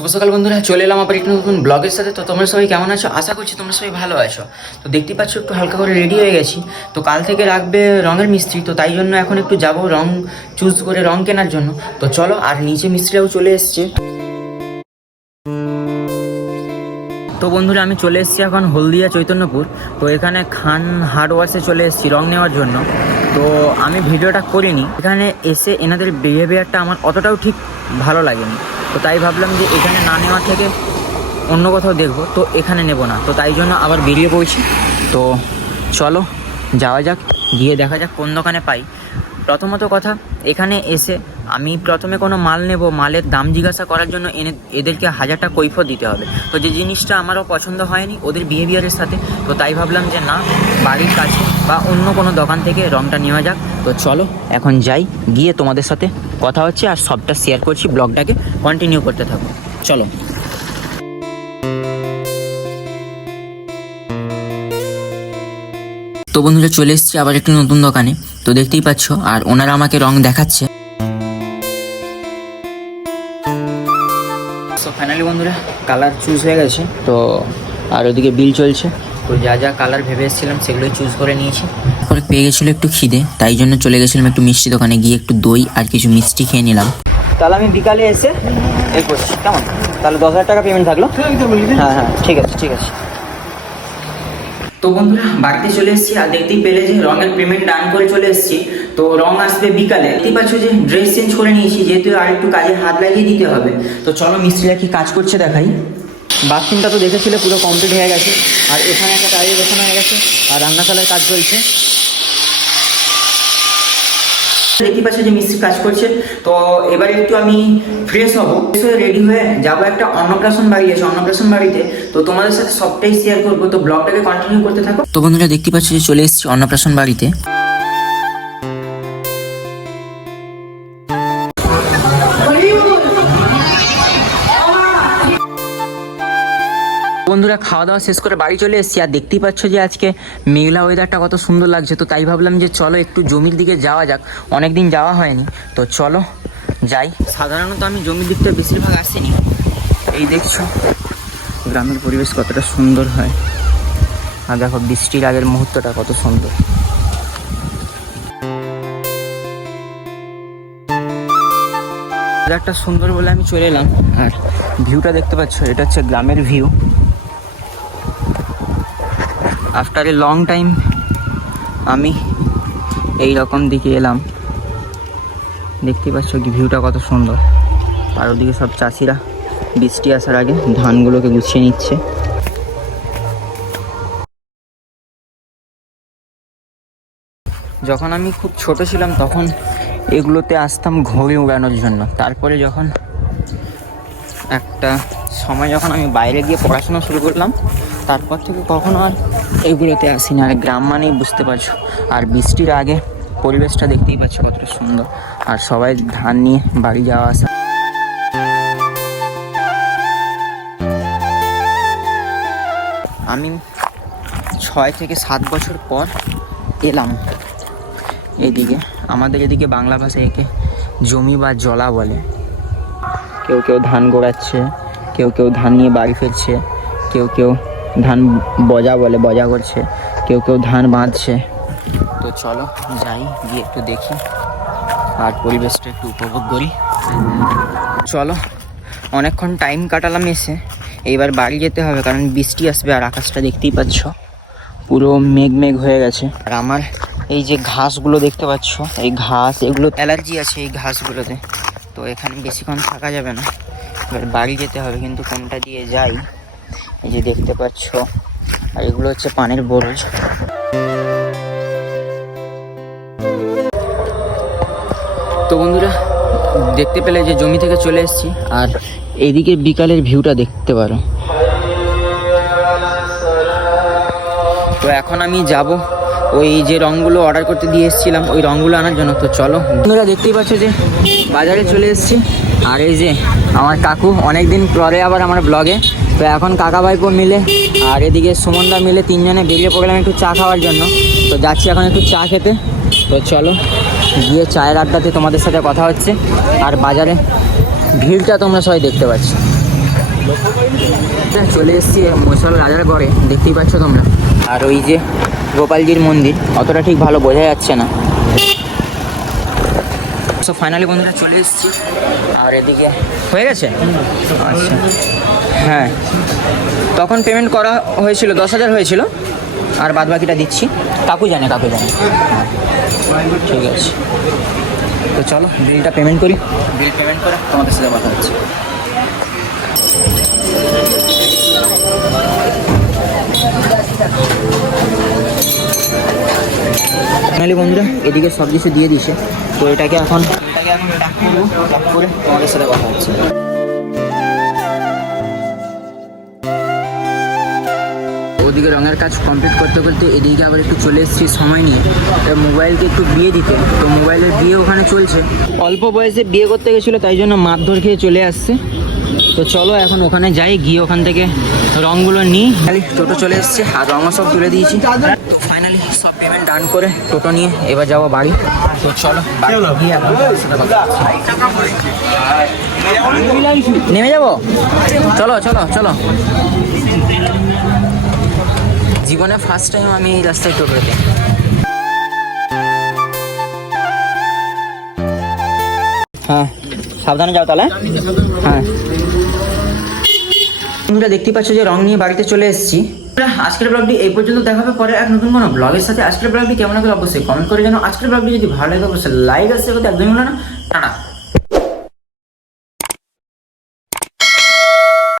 শুভ সকাল বন্ধুরা, চলে এলাম আবার একটু নতুন ব্লগের সাথে। তো তোমরা সবাই কেমন আছো? আশা করছি তোমরা সবাই ভালো আছো। তো দেখতেই পাচ্ছ একটু হালকা করে রেডি হয়ে গেছি। তো কাল থেকে রাখবে রঙের মিস্ত্রি, তো তাই জন্য এখন একটু যাব রং চুজ করে রং কেনার জন্য। তো চলো, আর নিচে মিস্ত্রিরাও চলে এসছে। তো বন্ধুরা, আমি চলে এসেছি এখন হলদিয়া চৈতন্যপুর। তো এখানে খান হার্ডওয়ার্সে চলে এসেছি রং নেওয়ার জন্য। তো আমি ভিডিওটা করিনি, এখানে এসে এনাদের বিহেভিয়ারটা আমার অতটাও ঠিক ভালো লাগেনি। তো তাই ভাবলাম যে এখানে না নেওয়ার থেকে অন্য কোথাও দেখবো, তো এখানে নেব না। তো তাই জন্য আবার বেরিয়ে পড়ছি। তো চলো যাওয়া যাক, গিয়ে দেখা যাক কোন দোকানে পাই। প্রথমত কথা, এখানে এসে আমি প্রথমে কোনো মাল নেব, মালের দাম জিজ্ঞাসা করার জন্য এদেরকে 1000 টাকা কৈফিয়ত দিতে হবে। তো যে জিনিসটা আমারও পছন্দ হয়নি ওদের বিহেভিয়ারের সাথে, তো তাই ভাবলাম যে না, বাড়ির কাছে বা অন্য কোনো দোকান থেকে রংটা নেওয়া যাক। তো চলো এখন যাই, গিয়ে তোমাদের সাথে কথা হচ্ছে আর সবটা শেয়ার করছি। ব্লগটাকে কন্টিনিউ করতে থাকো, চলো। তো বন্ধুরা, চলে এসেছি আবার একটু নতুন দোকানে। তো দেখতেই পাচ্ছ, আর ওনারা আমাকে রং দেখাচ্ছে। তো ফাইনালি বন্ধুরা, কালার চুজ হয়ে গেছে। তো আর ওদিকে বিল চলছে। তো যা যা কালার ভেবে এসেছিলাম সেগুলোই চুজ করে নিয়েছি। পরে পেয়ে গেছিলো একটু খিদে, তাই জন্য চলে গেছিলাম একটু মিষ্টি দোকানে, গিয়ে একটু দই আর কিছু মিষ্টি খেয়ে নিলাম। তাহলে আমি বিকালে এসে এই করছি, কেমন? তাহলে 10,000 টাকা পেমেন্ট থাকলো। হ্যাঁ হ্যাঁ, ঠিক আছে ঠিক আছে। তো বন্ধুরা, বাড়িতে চলে এসেছি আর দেখতেই পেলে যে রঙের পেমেন্ট ডান করে চলে এসেছি। তো রং আসবে বিকালে। দেখতেই পাচ্ছ যে ড্রেস চেঞ্জ করে নিয়েছি, যেহেতু আর একটু কাজে হাত লাগিয়ে দিতে হবে। তো চলো মিস্ত্রিরা কি কাজ করছে দেখাই। বাথরুমটা তো দেখেছিলে পুরো কমপ্লিট হয়ে গেছে, আর এখানে একটা টাইল বসানো হয়ে গেছে, আর রান্নাশালার কাজ চলছে। দেখতে পাচ্ছ যে মিস্ত্রি কাজ করছে। তো এবারে একটু আমি ফ্রেশ হবো, রেডি হয়ে যাবো একটা অন্নপ্রাশন বাড়ি আছে, অন্নপ্রাশন বাড়িতে। তো তোমাদের সাথে সবটাই শেয়ার করবো, তো ব্লগটাকে কন্টিনিউ করতে থাকো। তো বন্ধুরা, দেখতে পাচ্ছ যে চলে এসেছি অন্নপ্রাশন বাড়িতে। বন্ধুরা, খাওয়া দাওয়া শেষ করে বাড়ি চলে এসেছি, আর দেখতেই পাচ্ছ যে আজকে মেঘলা ওয়েদারটা কত সুন্দর লাগছে। তো তাই ভাবলাম যে চলো একটু জমির দিকে যাওয়া যাক, অনেকদিন যাওয়া হয়নি। তো চলো যাই। সাধারণত আমি জমির দিকটা বেশিরভাগ আসিনি। এই দেখছো গ্রামের পরিবেশ কতটা সুন্দর হয়, আর দেখো বৃষ্টির আগের মুহূর্তটা কত সুন্দর। ওয়েদারটা সুন্দর বলে আমি চলে এলাম, আর ভিউটা দেখতে পাচ্ছ, এটা হচ্ছে গ্রামের view. After a long time আমি এই রকম দিকে এলাম। দেখতে পাচ্ছ কি ভিউটা কত সুন্দর। আর ওদিকে সব চাষিরা বৃষ্টি আসার আগে ধানগুলোকে গুছিয়ে নিচ্ছে। যখন আমি খুব ছোট ছিলাম তখন এগুলোতে আসতাম ঘড়ি উড়ানোর জন্য। তারপরে যখন একটা সময় যখন আমি বাইরে গিয়ে পড়াশোনা শুরু করলাম, তারপর থেকে কখনো আর এগুলোতে আসি না। আর গ্রাম মানেই বুঝতে পারছো, আর বৃষ্টির আগে পরিবেশটা দেখতেই পাচ্ছ কতটা সুন্দর, আর সবাই ধান নিয়ে বাড়ি যাওয়া আসা। আমি 6 থেকে 7 বছর পর এলাম এদিকে। আমাদের এদিকে বাংলা ভাষায় একে জমি বা জলা বলে। কেউ কেউ ধান গোড়াচ্ছে, কেউ কেউ ধান নিয়ে বাড়ি ফিরছে, কেউ কেউ ধান বজা বলে, বজা করছে, কেউ কেউ ধান বাঁধছে। তো চলো যাই, গিয়ে একটু দেখি আর পরিবেশটা একটু উপভোগ করি। চলো, অনেকক্ষণ টাইম কাটালাম এসে, এইবার বাড়ি যেতে হবে কারণ বৃষ্টি আসবে। আর আকাশটা দেখতেই পাচ্ছ পুরো মেঘ মেঘ হয়ে গেছে। আর আমার এই যে ঘাসগুলো দেখতে পাচ্ছ, এই ঘাস, এগুলো অ্যালার্জি আছে এই ঘাসগুলোতে। তো এখানে বেশিক্ষণ থাকা যাবে না, এবার বাড়ি যেতে হবে। কিন্তু কোনটা দিয়ে যাই, এই যে দেখতে পাচ্ছ, আর এগুলো হচ্ছে পানের বরজ। তো বন্ধুরা, দেখতে পেলে যে জমি থেকে চলে এসেছি, আর এদিকে বিকালের ভিউটা দেখতে পারো। তো এখন আমি যাব ওই যে রঙগুলো অর্ডার করতে দিয়ে এসেছিলাম, ওই রঙগুলো আনার জন্য। তো চলো বন্ধুরা, দেখতেই পাচ্ছ যে বাজারে চলে এসেছি। আর এই যে আমার কাকু, অনেক দিন পরে আবার আমার ব্লগে। তো এখন কাকা ভাইপো মিলে আর এদিকে সুমনদা মিলে তিনজনে বেরিয়ে পড়লাম একটু চা খাওয়ার জন্য। তো যাচ্ছি এখন একটু চা খেতে। তো চলো গিয়ে চায়ের আড্ডাতে তোমাদের সাথে কথা হচ্ছে, আর বাজারে ভিড়টা তোমরা সবাই দেখতে পাচ্ছ। চলে এসেছি মশাল রাজার গড়ে, দেখতেই পাচ্ছ তোমরা। আর ওই যে গোপালজির মন্দির, অতটা ঠিক ভালো বোঝা যাচ্ছে না। সো ফাইনালি বন্ধুরা চলে এসেছি। আর এদিকে হয়ে গেছে। আচ্ছা হ্যাঁ, তখন পেমেন্ট করা হয়েছিল 10,000 হয়েছিল, আর বাদ বাকিটা দিচ্ছি। কাকু জানে ঠিক আছে। তো চলো বিলটা পেমেন্ট করি, বিল পেমেন্ট করে তোমাদের সাথে কথা হচ্ছে। ফাইনালি বন্ধুরা এদিকে সব কিছু দিয়ে দিছে, তো এটাকে এখন প্যাক করবো, প্যাক করে তোমাদের সাথে কথা হচ্ছে। ওদিকে রঙের কাজ কমপ্লিট করতে করতে এদিকে আবার একটু চলে এসেছি সময় নিয়ে মোবাইলকে একটু বিয়ে দিতে। তো মোবাইলের বিয়ে ওখানে চলছে, অল্প বয়সে বিয়ে করতে গেছিলো, তাই জন্য মারধর খেয়ে চলে আসছে। তো চলো এখন ওখানে যাই, গিয়ে ওখান থেকে রঙগুলো নিই। খালি টোটো চলে এসছে আর রঙও সব তুলে দিয়েছি। তো ফাইনালি সব পেমেন্ট ডান করে টোটো নিয়ে এবার যাবো বাড়ি। তো চলো গিয়ে নেমে যাবো। চলো চলো চলো। জীবনে ফার্স্ট টাইম আমি এই রাস্তায় টোটোতে। হ্যাঁ সাবধানে যাও তাহলে। হ্যাঁ তোমরা দেখতে পাচ্ছ যে রং নিয়ে বাড়িতে চলে এসেছি। আজকের ব্লগটি এই পর্যন্ত, দেখা হবে পরে এক নতুন কোনো ব্লগের সাথে। আজকের ব্লগটি কেমন লাগলো অবশ্যই কমেন্ট করে জানো। আজকের ব্লগটি যদি ভালো লাগে অবশ্যই লাইক আসছে একদমই হলো না। টাটা।